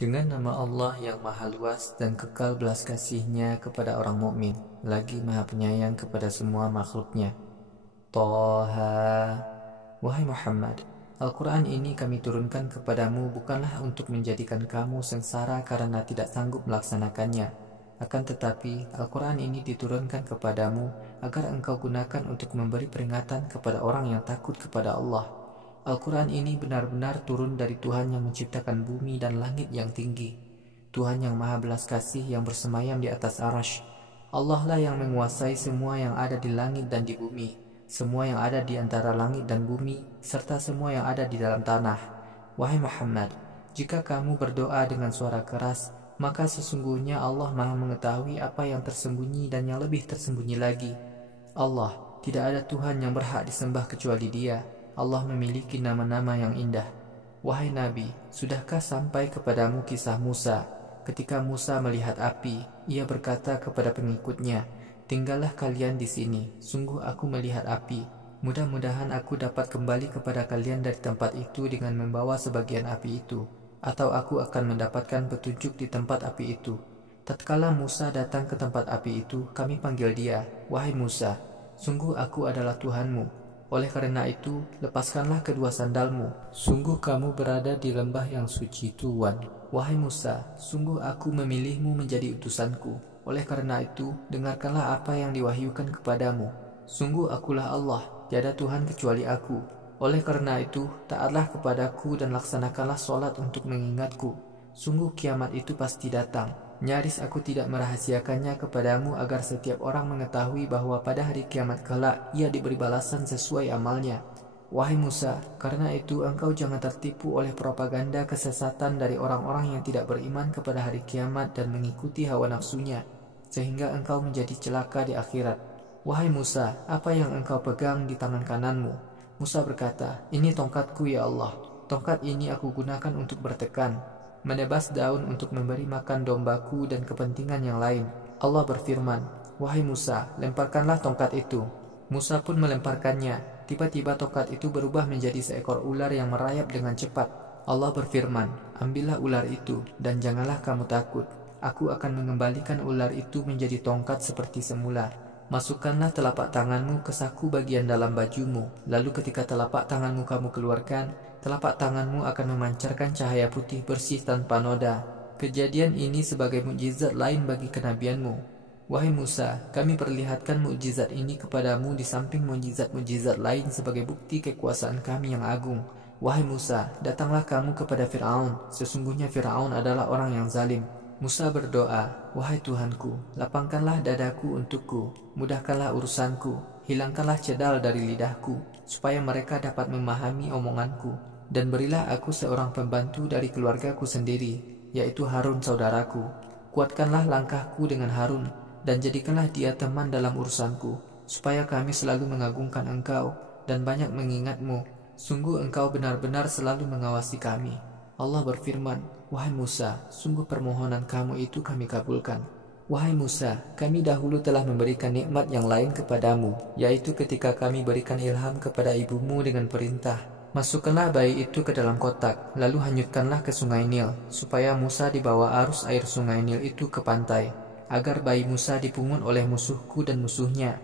Dengan nama Allah yang maha luas dan kekal belas kasih-Nya kepada orang mukmin, lagi maha penyayang kepada semua makhluknya. Toha. Wahai Muhammad, Al-Quran ini kami turunkan kepadamu bukanlah untuk menjadikan kamu sengsara karena tidak sanggup melaksanakannya. Akan tetapi, Al-Quran ini diturunkan kepadamu agar engkau gunakan untuk memberi peringatan kepada orang yang takut kepada Allah. Al-Quran ini benar-benar turun dari Tuhan yang menciptakan bumi dan langit yang tinggi. Tuhan yang maha belas kasih yang bersemayam di atas arasy. Allah lah yang menguasai semua yang ada di langit dan di bumi, semua yang ada di antara langit dan bumi, serta semua yang ada di dalam tanah. Wahai Muhammad, jika kamu berdoa dengan suara keras, maka sesungguhnya Allah maha mengetahui apa yang tersembunyi dan yang lebih tersembunyi lagi. Allah, tidak ada Tuhan yang berhak disembah kecuali Dia. Allah memiliki nama-nama yang indah. Wahai Nabi, sudahkah sampai kepadamu kisah Musa? Ketika Musa melihat api, ia berkata kepada pengikutnya, "Tinggallah kalian di sini, sungguh aku melihat api. Mudah-mudahan aku dapat kembali kepada kalian dari tempat itu dengan membawa sebagian api itu, atau aku akan mendapatkan petunjuk di tempat api itu." Tatkala Musa datang ke tempat api itu, kami panggil dia, "Wahai Musa, sungguh aku adalah Tuhanmu. Oleh karena itu, lepaskanlah kedua sandalmu. Sungguh kamu berada di lembah yang suci Tuhan. Wahai Musa, sungguh aku memilihmu menjadi utusanku. Oleh karena itu, dengarkanlah apa yang diwahyukan kepadamu. Sungguh akulah Allah, tiada Tuhan kecuali aku. Oleh karena itu, taatlah kepadaku dan laksanakanlah solat untuk mengingatku. Sungguh kiamat itu pasti datang. Nyaris aku tidak merahasiakannya kepadamu agar setiap orang mengetahui bahwa pada hari kiamat kelak ia diberi balasan sesuai amalnya. Wahai Musa, karena itu engkau jangan tertipu oleh propaganda kesesatan dari orang-orang yang tidak beriman kepada hari kiamat dan mengikuti hawa nafsunya, sehingga engkau menjadi celaka di akhirat. Wahai Musa, apa yang engkau pegang di tangan kananmu? Musa berkata, "Ini tongkatku ya Allah. Tongkat ini aku gunakan untuk bertekan, menebas daun untuk memberi makan dombaku dan kepentingan yang lain." Allah berfirman, "Wahai Musa, lemparkanlah tongkat itu." Musa pun melemparkannya. Tiba-tiba tongkat itu berubah menjadi seekor ular yang merayap dengan cepat. Allah berfirman, "Ambillah ular itu dan janganlah kamu takut. Aku akan mengembalikan ular itu menjadi tongkat seperti semula. Masukkanlah telapak tanganmu ke saku bagian dalam bajumu. Lalu ketika telapak tanganmu kamu keluarkan, telapak tanganmu akan memancarkan cahaya putih bersih tanpa noda. Kejadian ini sebagai mukjizat lain bagi kenabianmu. Wahai Musa, kami perlihatkan mukjizat ini kepadamu di samping mukjizat-mukjizat lain sebagai bukti kekuasaan kami yang agung. Wahai Musa, datanglah kamu kepada Fir'aun. Sesungguhnya Fir'aun adalah orang yang zalim." Musa berdoa, "Wahai Tuhanku, lapangkanlah dadaku untukku, mudahkanlah urusanku, hilangkanlah cedal dari lidahku, supaya mereka dapat memahami omonganku, dan berilah aku seorang pembantu dari keluargaku sendiri, yaitu Harun saudaraku. Kuatkanlah langkahku dengan Harun, dan jadikanlah dia teman dalam urusanku, supaya kami selalu mengagungkan engkau dan banyak mengingatmu. Sungguh engkau benar-benar selalu mengawasi kami." Allah berfirman, "Wahai Musa, sungguh permohonan kamu itu kami kabulkan." Wahai Musa, kami dahulu telah memberikan nikmat yang lain kepadamu, yaitu ketika kami berikan ilham kepada ibumu dengan perintah, "Masukkanlah bayi itu ke dalam kotak, lalu hanyutkanlah ke sungai Nil," supaya Musa dibawa arus air sungai Nil itu ke pantai, agar bayi Musa dipungut oleh musuhku dan musuhnya.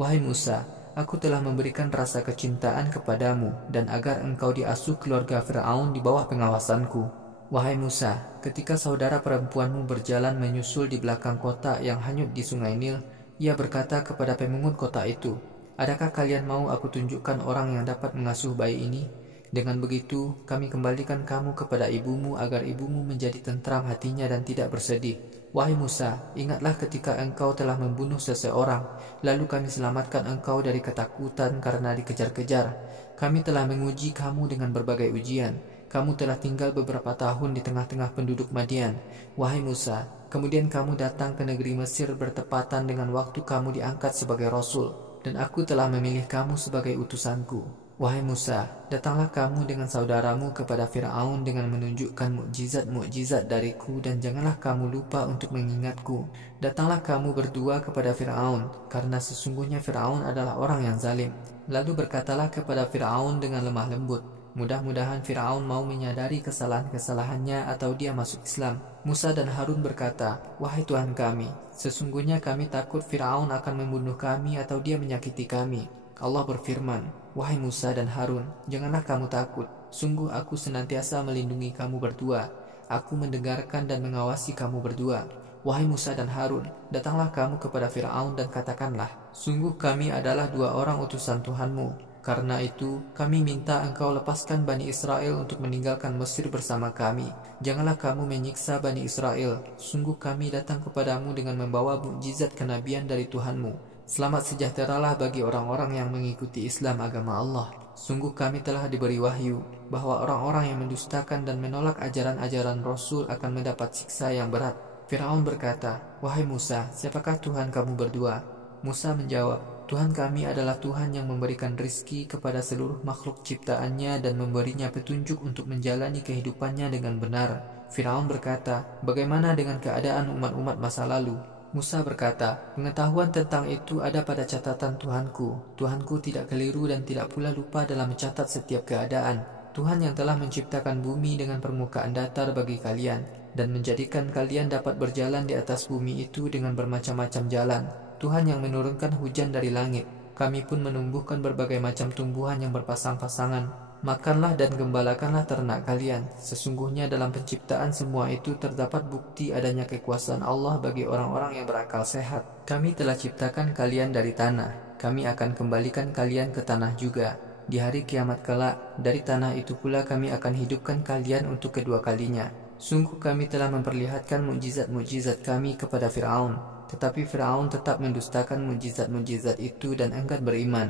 Wahai Musa, aku telah memberikan rasa kecintaan kepadamu, dan agar engkau diasuh keluarga Fir'aun di bawah pengawasanku. Wahai Musa, ketika saudara perempuanmu berjalan menyusul di belakang kota yang hanyut di sungai Nil, ia berkata kepada pemungut kota itu, "Adakah kalian mau aku tunjukkan orang yang dapat mengasuh bayi ini? Dengan begitu, kami kembalikan kamu kepada ibumu agar ibumu menjadi tentram hatinya dan tidak bersedih." Wahai Musa, ingatlah ketika engkau telah membunuh seseorang, lalu kami selamatkan engkau dari ketakutan karena dikejar-kejar. Kami telah menguji kamu dengan berbagai ujian. Kamu telah tinggal beberapa tahun di tengah-tengah penduduk Madian. Wahai Musa, kemudian kamu datang ke negeri Mesir bertepatan dengan waktu kamu diangkat sebagai Rasul, dan aku telah memilih kamu sebagai utusanku. Wahai Musa, datanglah kamu dengan saudaramu kepada Fir'aun dengan menunjukkan mukjizat-mukjizat dariku, dan janganlah kamu lupa untuk mengingatku. Datanglah kamu berdua kepada Fir'aun, karena sesungguhnya Fir'aun adalah orang yang zalim. Lalu berkatalah kepada Fir'aun dengan lemah lembut, Mudah-mudahan Firaun mau menyadari kesalahan-kesalahannya atau dia masuk Islam. Musa dan Harun berkata, "Wahai Tuhan kami, sesungguhnya kami takut Firaun akan membunuh kami atau dia menyakiti kami." Allah berfirman, "Wahai Musa dan Harun, janganlah kamu takut. Sungguh aku senantiasa melindungi kamu berdua. Aku mendengarkan dan mengawasi kamu berdua. Wahai Musa dan Harun, datanglah kamu kepada Firaun dan katakanlah, sungguh kami adalah dua orang utusan Tuhanmu. Karena itu, kami minta engkau lepaskan Bani Israel untuk meninggalkan Mesir bersama kami. Janganlah kamu menyiksa Bani Israel. Sungguh kami datang kepadamu dengan membawa mukjizat kenabian dari Tuhanmu. Selamat sejahteralah bagi orang-orang yang mengikuti Islam agama Allah. Sungguh kami telah diberi wahyu bahwa orang-orang yang mendustakan dan menolak ajaran-ajaran Rasul akan mendapat siksa yang berat." Firaun berkata, "Wahai Musa, siapakah Tuhan kamu berdua?" Musa menjawab, "Tuhan kami adalah Tuhan yang memberikan rizki kepada seluruh makhluk ciptaannya dan memberinya petunjuk untuk menjalani kehidupannya dengan benar." Firaun berkata, "Bagaimana dengan keadaan umat-umat masa lalu?" Musa berkata, "Pengetahuan tentang itu ada pada catatan Tuhanku. Tuhanku tidak keliru dan tidak pula lupa dalam mencatat setiap keadaan. Tuhan yang telah menciptakan bumi dengan permukaan datar bagi kalian dan menjadikan kalian dapat berjalan di atas bumi itu dengan bermacam-macam jalan. Tuhan yang menurunkan hujan dari langit. Kami pun menumbuhkan berbagai macam tumbuhan yang berpasang-pasangan. Makanlah dan gembalakanlah ternak kalian. Sesungguhnya dalam penciptaan semua itu terdapat bukti adanya kekuasaan Allah bagi orang-orang yang berakal sehat. Kami telah ciptakan kalian dari tanah. Kami akan kembalikan kalian ke tanah juga. Di hari kiamat kelak, dari tanah itu pula kami akan hidupkan kalian untuk kedua kalinya. Sungguh kami telah memperlihatkan mukjizat-mukjizat kami kepada Firaun. Tetapi Firaun tetap mendustakan mukjizat-mukjizat itu dan enggan beriman.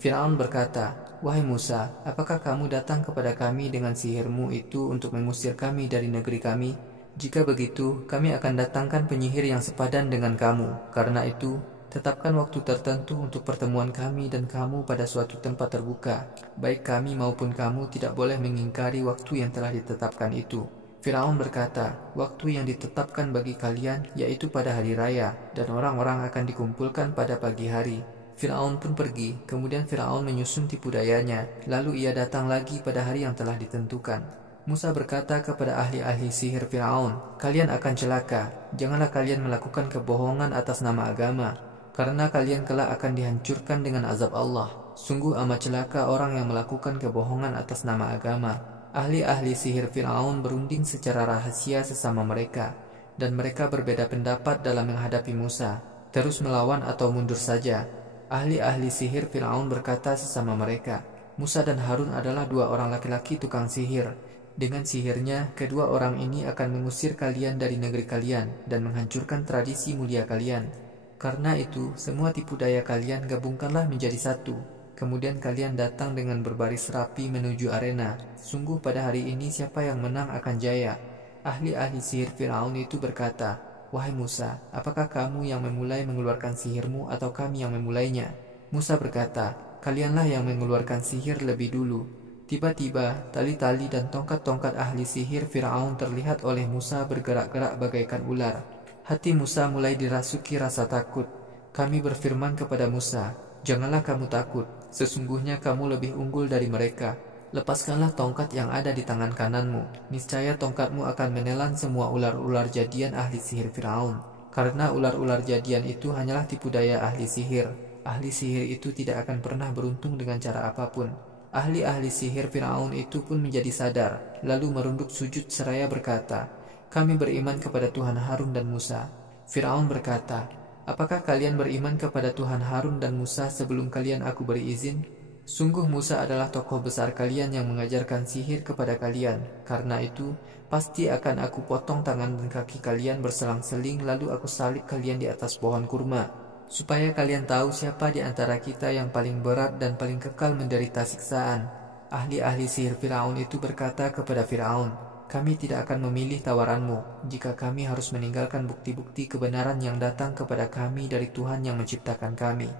Firaun berkata, "Wahai Musa, apakah kamu datang kepada kami dengan sihirmu itu untuk mengusir kami dari negeri kami? Jika begitu, kami akan datangkan penyihir yang sepadan dengan kamu. Karena itu, tetapkan waktu tertentu untuk pertemuan kami dan kamu pada suatu tempat terbuka. Baik kami maupun kamu tidak boleh mengingkari waktu yang telah ditetapkan itu." Firaun berkata, "Waktu yang ditetapkan bagi kalian yaitu pada hari raya, dan orang-orang akan dikumpulkan pada pagi hari." Firaun pun pergi. Kemudian Firaun menyusun tipu dayanya. Lalu ia datang lagi pada hari yang telah ditentukan. Musa berkata kepada ahli-ahli sihir Firaun, "Kalian akan celaka. Janganlah kalian melakukan kebohongan atas nama agama, karena kalian kelak akan dihancurkan dengan azab Allah. Sungguh amat celaka orang yang melakukan kebohongan atas nama agama." Ahli-ahli sihir Firaun berunding secara rahasia sesama mereka, dan mereka berbeda pendapat dalam menghadapi Musa, terus melawan atau mundur saja. Ahli-ahli sihir Firaun berkata sesama mereka, "Musa dan Harun adalah dua orang laki-laki tukang sihir. Dengan sihirnya, kedua orang ini akan mengusir kalian dari negeri kalian dan menghancurkan tradisi mulia kalian. Karena itu, semua tipu daya kalian gabungkanlah menjadi satu. Kemudian kalian datang dengan berbaris rapi menuju arena. Sungguh pada hari ini siapa yang menang akan jaya." Ahli-ahli sihir Firaun itu berkata, "Wahai Musa, apakah kamu yang memulai mengeluarkan sihirmu atau kami yang memulainya?" Musa berkata, "Kalianlah yang mengeluarkan sihir lebih dulu." Tiba-tiba, tali-tali dan tongkat-tongkat ahli sihir Firaun terlihat oleh Musa bergerak-gerak bagaikan ular. Hati Musa mulai dirasuki rasa takut. Kami berfirman kepada Musa, "Janganlah kamu takut. Sesungguhnya kamu lebih unggul dari mereka. Lepaskanlah tongkat yang ada di tangan kananmu. Niscaya tongkatmu akan menelan semua ular-ular jadian ahli sihir Firaun." Karena ular-ular jadian itu hanyalah tipu daya ahli sihir. Ahli sihir itu tidak akan pernah beruntung dengan cara apapun. Ahli-ahli sihir Firaun itu pun menjadi sadar, lalu merunduk sujud seraya berkata, "Kami beriman kepada Tuhan Harun dan Musa." Firaun berkata, "Apakah kalian beriman kepada Tuhan Harun dan Musa sebelum kalian aku beri izin? Sungguh Musa adalah tokoh besar kalian yang mengajarkan sihir kepada kalian. Karena itu, pasti akan aku potong tangan dan kaki kalian berselang-seling lalu aku salib kalian di atas pohon kurma, supaya kalian tahu siapa di antara kita yang paling berat dan paling kekal menderita siksaan." Ahli-ahli sihir Firaun itu berkata kepada Firaun, "Kami tidak akan memilih tawaranmu jika kami harus meninggalkan bukti-bukti kebenaran yang datang kepada kami dari Tuhan yang menciptakan kami.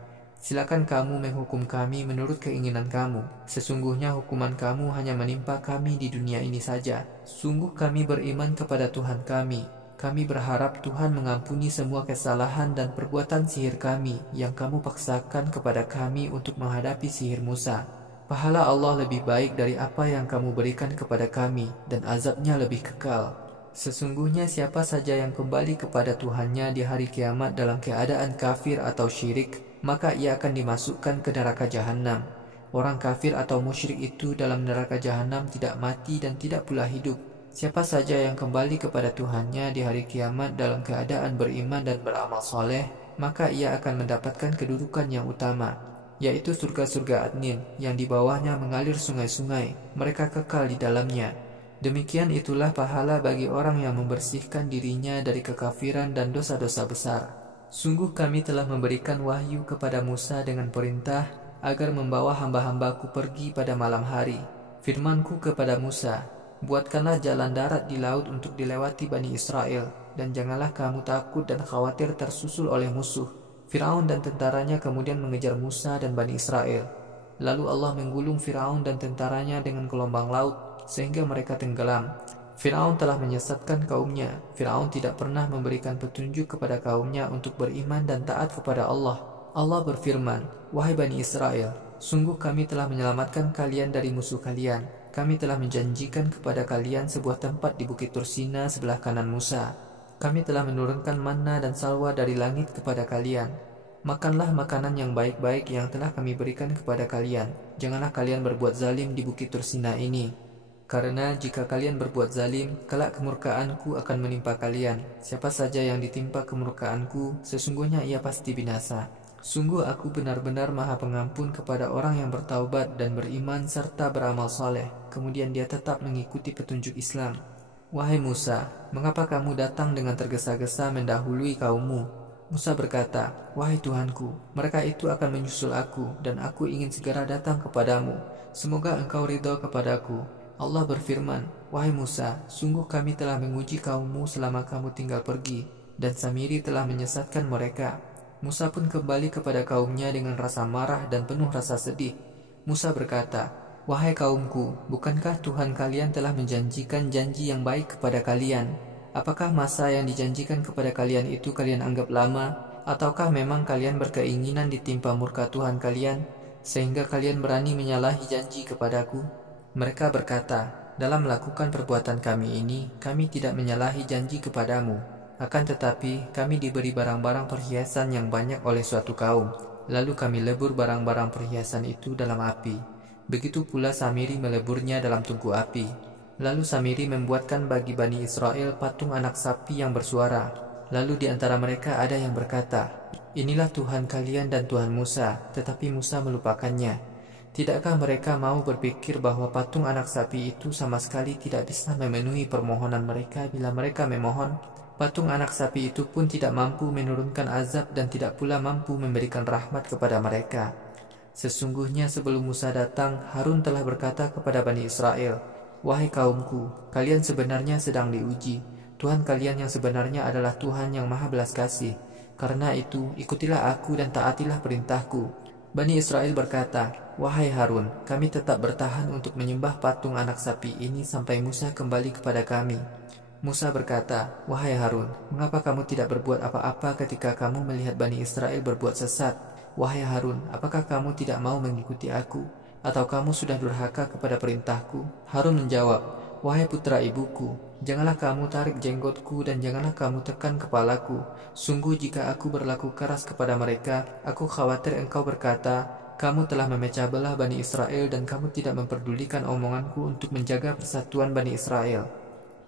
Silakan kamu menghukum kami menurut keinginan kamu. Sesungguhnya hukuman kamu hanya menimpa kami di dunia ini saja. Sungguh kami beriman kepada Tuhan kami. Kami berharap Tuhan mengampuni semua kesalahan dan perbuatan sihir kami yang kamu paksakan kepada kami untuk menghadapi sihir Musa." Pahala Allah lebih baik dari apa yang kamu berikan kepada kami, dan azabnya lebih kekal. Sesungguhnya siapa saja yang kembali kepada Tuhannya di hari kiamat dalam keadaan kafir atau syirik, maka ia akan dimasukkan ke neraka jahanam. Orang kafir atau musyrik itu dalam neraka jahanam tidak mati dan tidak pula hidup. Siapa saja yang kembali kepada Tuhannya di hari kiamat dalam keadaan beriman dan beramal soleh, maka ia akan mendapatkan kedudukan yang utama, yaitu surga-surga adnin yang di bawahnya mengalir sungai-sungai, mereka kekal di dalamnya. Demikian itulah pahala bagi orang yang membersihkan dirinya dari kekafiran dan dosa-dosa besar. Sungguh kami telah memberikan wahyu kepada Musa dengan perintah agar membawa hamba-hambaku pergi pada malam hari. Firmanku kepada Musa, buatkanlah jalan darat di laut untuk dilewati Bani Israel, dan janganlah kamu takut dan khawatir tersusul oleh musuh. Firaun dan tentaranya kemudian mengejar Musa dan Bani Israel. Lalu Allah menggulung Firaun dan tentaranya dengan gelombang laut sehingga mereka tenggelam. Firaun telah menyesatkan kaumnya. Firaun tidak pernah memberikan petunjuk kepada kaumnya untuk beriman dan taat kepada Allah. Allah berfirman, wahai Bani Israel, sungguh kami telah menyelamatkan kalian dari musuh kalian. Kami telah menjanjikan kepada kalian sebuah tempat di Bukit Tursina sebelah kanan Musa. Kami telah menurunkan manna dan salwa dari langit kepada kalian. Makanlah makanan yang baik-baik yang telah kami berikan kepada kalian. Janganlah kalian berbuat zalim di Bukit Tursina ini. Karena jika kalian berbuat zalim, kelak kemurkaanku akan menimpa kalian. Siapa saja yang ditimpa kemurkaanku, sesungguhnya ia pasti binasa. Sungguh aku benar-benar maha pengampun kepada orang yang bertaubat dan beriman serta beramal soleh, kemudian dia tetap mengikuti petunjuk Islam. Wahai Musa, mengapa kamu datang dengan tergesa-gesa mendahului kaummu? Musa berkata, wahai Tuhanku, mereka itu akan menyusul aku, dan aku ingin segera datang kepadamu. Semoga engkau ridho kepadaku. Allah berfirman, wahai Musa, sungguh kami telah menguji kaummu selama kamu tinggal pergi, dan Samiri telah menyesatkan mereka. Musa pun kembali kepada kaumnya dengan rasa marah dan penuh rasa sedih. Musa berkata, wahai kaumku, bukankah Tuhan kalian telah menjanjikan janji yang baik kepada kalian? Apakah masa yang dijanjikan kepada kalian itu kalian anggap lama? Ataukah memang kalian berkeinginan ditimpa murka Tuhan kalian, sehingga kalian berani menyalahi janji kepadaku? Mereka berkata, dalam melakukan perbuatan kami ini, kami tidak menyalahi janji kepadamu. Akan tetapi, kami diberi barang-barang perhiasan yang banyak oleh suatu kaum. Lalu kami lebur barang-barang perhiasan itu dalam api. Begitu pula Samiri meleburnya dalam tungku api. Lalu Samiri membuatkan bagi Bani Israel patung anak sapi yang bersuara. Lalu di antara mereka ada yang berkata, inilah Tuhan kalian dan Tuhan Musa, tetapi Musa melupakannya. Tidakkah mereka mau berpikir bahwa patung anak sapi itu sama sekali tidak bisa memenuhi permohonan mereka bila mereka memohon? Patung anak sapi itu pun tidak mampu menurunkan azab dan tidak pula mampu memberikan rahmat kepada mereka. Sesungguhnya sebelum Musa datang, Harun telah berkata kepada Bani Israel, wahai kaumku, kalian sebenarnya sedang diuji. Tuhan kalian yang sebenarnya adalah Tuhan yang maha belas kasih. Karena itu, ikutilah aku dan taatilah perintahku. Bani Israel berkata, wahai Harun, kami tetap bertahan untuk menyembah patung anak sapi ini sampai Musa kembali kepada kami. Musa berkata, wahai Harun, mengapa kamu tidak berbuat apa-apa ketika kamu melihat Bani Israel berbuat sesat? Wahai Harun, apakah kamu tidak mau mengikuti aku? Atau kamu sudah durhaka kepada perintahku? Harun menjawab, wahai putra ibuku, janganlah kamu tarik jenggotku dan janganlah kamu tekan kepalaku. Sungguh jika aku berlaku keras kepada mereka, aku khawatir engkau berkata, kamu telah memecah belah Bani Israel dan kamu tidak memperdulikan omonganku untuk menjaga persatuan Bani Israel.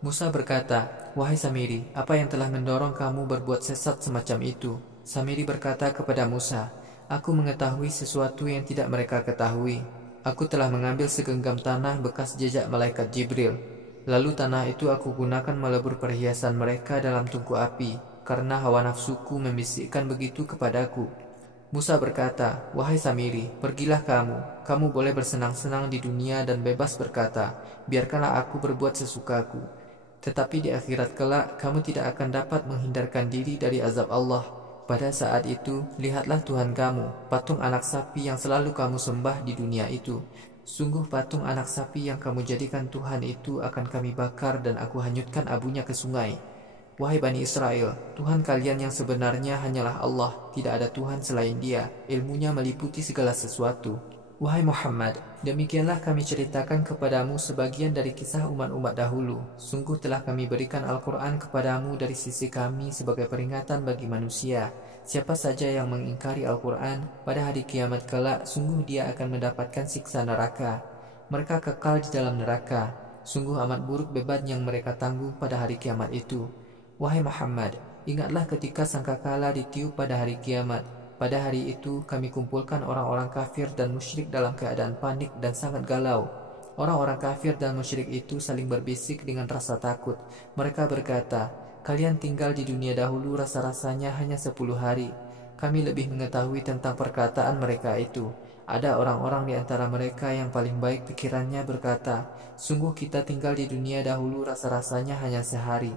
Musa berkata, wahai Samiri, apa yang telah mendorong kamu berbuat sesat semacam itu? Samiri berkata kepada Musa, aku mengetahui sesuatu yang tidak mereka ketahui. Aku telah mengambil segenggam tanah bekas jejak malaikat Jibril. Lalu tanah itu aku gunakan melebur perhiasan mereka dalam tungku api, karena hawa nafsuku membisikkan begitu kepadaku. Musa berkata, wahai Samiri, pergilah kamu boleh bersenang-senang di dunia dan bebas berkata, biarkanlah aku berbuat sesukaku. Tetapi di akhirat kelak, kamu tidak akan dapat menghindarkan diri dari azab Allah. Pada saat itu, lihatlah Tuhan kamu, patung anak sapi yang selalu kamu sembah di dunia itu. Sungguh patung anak sapi yang kamu jadikan Tuhan itu akan kami bakar dan aku hanyutkan abunya ke sungai. Wahai Bani Israel, Tuhan kalian yang sebenarnya hanyalah Allah, tidak ada Tuhan selain Dia, ilmunya meliputi segala sesuatu. Wahai Muhammad, demikianlah kami ceritakan kepadamu sebagian dari kisah umat-umat dahulu. Sungguh telah kami berikan Al-Quran kepadamu dari sisi kami sebagai peringatan bagi manusia. Siapa saja yang mengingkari Al-Quran pada hari kiamat kelak, sungguh dia akan mendapatkan siksa neraka. Mereka kekal di dalam neraka. Sungguh amat buruk beban yang mereka tanggung pada hari kiamat itu. Wahai Muhammad, ingatlah ketika sangkakala ditiup pada hari kiamat. Pada hari itu kami kumpulkan orang-orang kafir dan musyrik dalam keadaan panik dan sangat galau. Orang-orang kafir dan musyrik itu saling berbisik dengan rasa takut. Mereka berkata, "Kalian tinggal di dunia dahulu rasa-rasanya hanya 10 hari. Kami lebih mengetahui tentang perkataan mereka itu." Ada orang-orang di antara mereka yang paling baik pikirannya berkata, "Sungguh kita tinggal di dunia dahulu rasa-rasanya hanya sehari."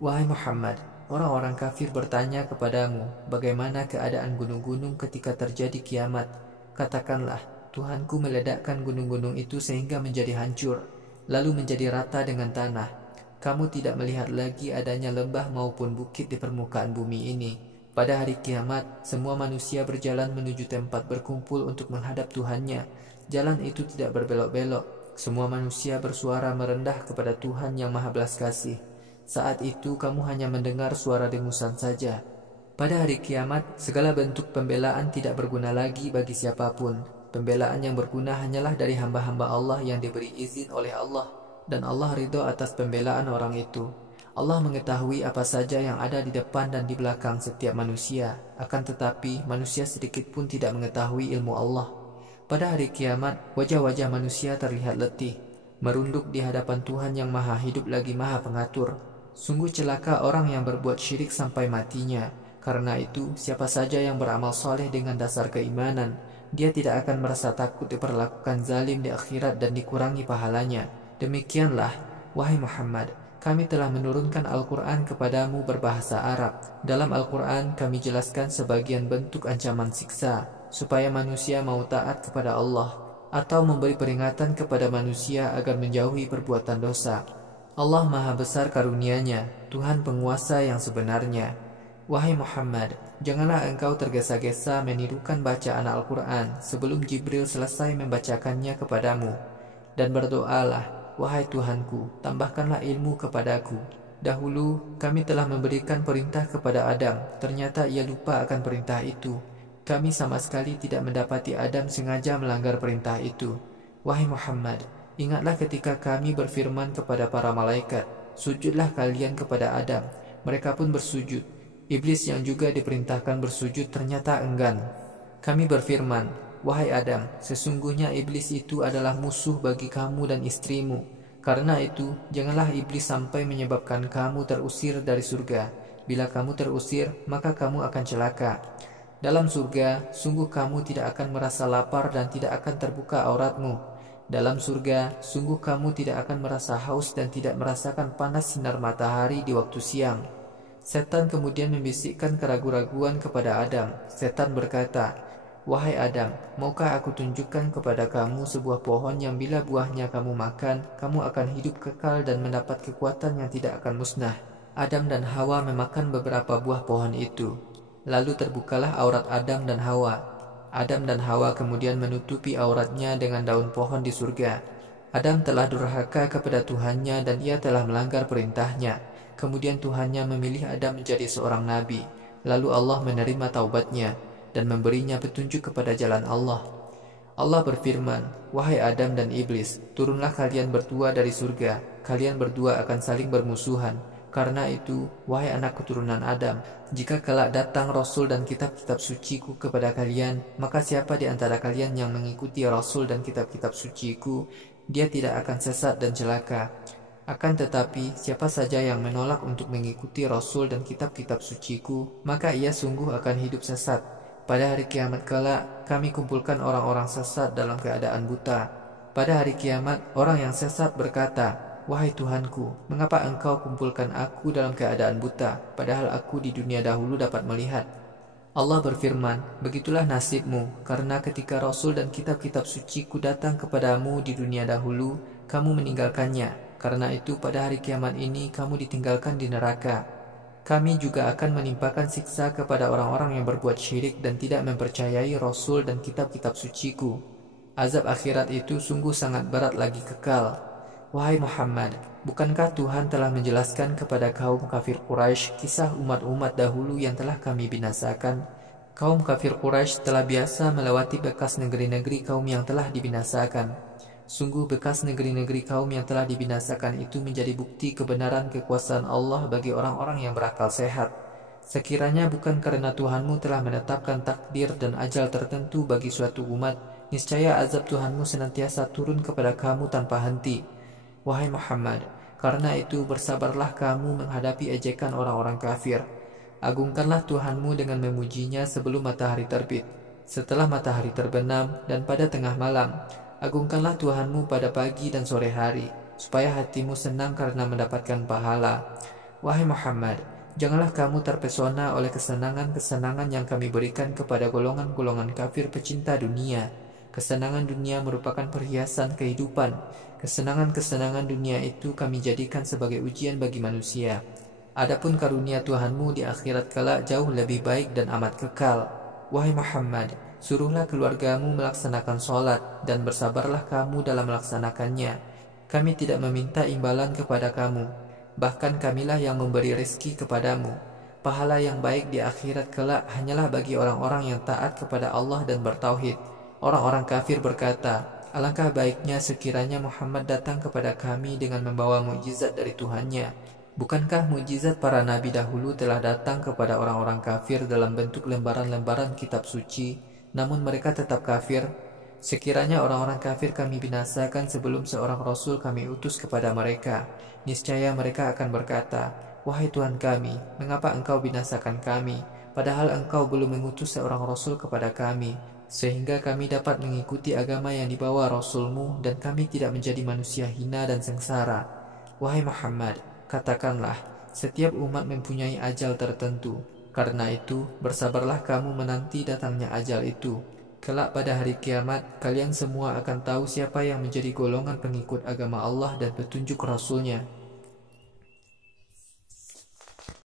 Wahai Muhammad, orang-orang kafir bertanya kepadamu, bagaimana keadaan gunung-gunung ketika terjadi kiamat? Katakanlah, Tuhanku meledakkan gunung-gunung itu sehingga menjadi hancur, lalu menjadi rata dengan tanah. Kamu tidak melihat lagi adanya lembah maupun bukit di permukaan bumi ini. Pada hari kiamat, semua manusia berjalan menuju tempat berkumpul untuk menghadap Tuhannya. Jalan itu tidak berbelok-belok. Semua manusia bersuara merendah kepada Tuhan yang Maha Belas Kasih. Saat itu kamu hanya mendengar suara dengusan saja. Pada hari kiamat, segala bentuk pembelaan tidak berguna lagi bagi siapapun. Pembelaan yang berguna hanyalah dari hamba-hamba Allah yang diberi izin oleh Allah, dan Allah ridho atas pembelaan orang itu. Allah mengetahui apa saja yang ada di depan dan di belakang setiap manusia, akan tetapi manusia sedikit pun tidak mengetahui ilmu Allah. Pada hari kiamat, wajah-wajah manusia terlihat letih, merunduk di hadapan Tuhan yang Maha Hidup lagi Maha Pengatur. Sungguh celaka orang yang berbuat syirik sampai matinya. Karena itu, siapa saja yang beramal soleh dengan dasar keimanan, dia tidak akan merasa takut diperlakukan zalim di akhirat dan dikurangi pahalanya. Demikianlah, wahai Muhammad, kami telah menurunkan Al-Quran kepadamu berbahasa Arab. Dalam Al-Quran kami jelaskan sebagian bentuk ancaman siksa, supaya manusia mau taat kepada Allah, atau memberi peringatan kepada manusia agar menjauhi perbuatan dosa. Allah Maha Besar karunia-Nya, Tuhan penguasa yang sebenarnya. Wahai Muhammad, janganlah engkau tergesa-gesa menirukan bacaan Al-Quran sebelum Jibril selesai membacakannya kepadamu. Dan berdoalah, wahai Tuhanku, tambahkanlah ilmu kepadaku. Dahulu kami telah memberikan perintah kepada Adam, ternyata ia lupa akan perintah itu. Kami sama sekali tidak mendapati Adam sengaja melanggar perintah itu. Wahai Muhammad, ingatlah ketika kami berfirman kepada para malaikat, sujudlah kalian kepada Adam. Mereka pun bersujud. Iblis yang juga diperintahkan bersujud ternyata enggan. Kami berfirman, wahai Adam, sesungguhnya iblis itu adalah musuh bagi kamu dan istrimu. Karena itu, janganlah iblis sampai menyebabkan kamu terusir dari surga. Bila kamu terusir, maka kamu akan celaka. Dalam surga, sungguh kamu tidak akan merasa lapar dan tidak akan terbuka auratmu. Dalam surga, sungguh kamu tidak akan merasa haus dan tidak merasakan panas sinar matahari di waktu siang. Setan kemudian membisikkan keraguan-raguan kepada Adam. Setan berkata, wahai Adam, maukah aku tunjukkan kepada kamu sebuah pohon yang bila buahnya kamu makan, kamu akan hidup kekal dan mendapat kekuatan yang tidak akan musnah. Adam dan Hawa memakan beberapa buah pohon itu. Lalu terbukalah aurat Adam dan Hawa. Adam dan Hawa kemudian menutupi auratnya dengan daun pohon di surga. Adam telah durhaka kepada Tuhannya dan ia telah melanggar perintahnya. Kemudian Tuhannya memilih Adam menjadi seorang nabi. Lalu Allah menerima taubatnya dan memberinya petunjuk kepada jalan Allah. Allah berfirman, wahai Adam dan Iblis, turunlah kalian berdua dari surga. Kalian berdua akan saling bermusuhan. Karena itu, wahai anak keturunan Adam, jika kelak datang Rasul dan kitab-kitab suciku kepada kalian, maka siapa di antara kalian yang mengikuti Rasul dan kitab-kitab suciku, dia tidak akan sesat dan celaka. Akan tetapi, siapa saja yang menolak untuk mengikuti Rasul dan kitab-kitab suciku, maka ia sungguh akan hidup sesat. Pada hari kiamat kelak, kami kumpulkan orang-orang sesat dalam keadaan buta. Pada hari kiamat, orang yang sesat berkata, wahai Tuhanku, mengapa engkau kumpulkan aku dalam keadaan buta, padahal aku di dunia dahulu dapat melihat? Allah berfirman, begitulah nasibmu, karena ketika Rasul dan kitab-kitab suciku datang kepadamu di dunia dahulu, kamu meninggalkannya. Karena itu pada hari kiamat ini kamu ditinggalkan di neraka. Kami juga akan menimpakan siksa kepada orang-orang yang berbuat syirik dan tidak mempercayai Rasul dan kitab-kitab suciku. Azab akhirat itu sungguh sangat berat lagi kekal. Wahai Muhammad, bukankah Tuhan telah menjelaskan kepada kaum kafir Quraisy kisah umat-umat dahulu yang telah kami binasakan? Kaum kafir Quraisy telah biasa melewati bekas negeri-negeri kaum yang telah dibinasakan. Sungguh bekas negeri-negeri kaum yang telah dibinasakan itu menjadi bukti kebenaran kekuasaan Allah bagi orang-orang yang berakal sehat. Sekiranya bukan karena Tuhanmu telah menetapkan takdir dan ajal tertentu bagi suatu umat, niscaya azab Tuhanmu senantiasa turun kepada kamu tanpa henti. Wahai Muhammad, karena itu bersabarlah kamu menghadapi ejekan orang-orang kafir. Agungkanlah Tuhanmu dengan memujinya sebelum matahari terbit, setelah matahari terbenam, dan pada tengah malam. Agungkanlah Tuhanmu pada pagi dan sore hari, supaya hatimu senang karena mendapatkan pahala. Wahai Muhammad, janganlah kamu terpesona oleh kesenangan-kesenangan yang kami berikan kepada golongan-golongan kafir pecinta dunia. Kesenangan dunia merupakan perhiasan kehidupan. Kesenangan-kesenangan dunia itu kami jadikan sebagai ujian bagi manusia. Adapun karunia Tuhanmu di akhirat kelak jauh lebih baik dan amat kekal. Wahai Muhammad, suruhlah keluargamu melaksanakan sholat dan bersabarlah kamu dalam melaksanakannya. Kami tidak meminta imbalan kepada kamu, bahkan kamilah yang memberi rezeki kepadamu. Pahala yang baik di akhirat kelak hanyalah bagi orang-orang yang taat kepada Allah dan bertauhid. Orang-orang kafir berkata, alangkah baiknya sekiranya Muhammad datang kepada kami dengan membawa mukjizat dari Tuhannya. Bukankah mukjizat para nabi dahulu telah datang kepada orang-orang kafir dalam bentuk lembaran-lembaran kitab suci, namun mereka tetap kafir? Sekiranya orang-orang kafir kami binasakan sebelum seorang rasul kami utus kepada mereka, niscaya mereka akan berkata, wahai Tuhan kami, mengapa engkau binasakan kami, padahal engkau belum mengutus seorang rasul kepada kami, sehingga kami dapat mengikuti agama yang dibawa rasulmu dan kami tidak menjadi manusia hina dan sengsara. Wahai Muhammad, katakanlah, setiap umat mempunyai ajal tertentu. Karena itu, bersabarlah kamu menanti datangnya ajal itu. Kelak pada hari kiamat, kalian semua akan tahu siapa yang menjadi golongan pengikut agama Allah dan petunjuk Rasul-Nya.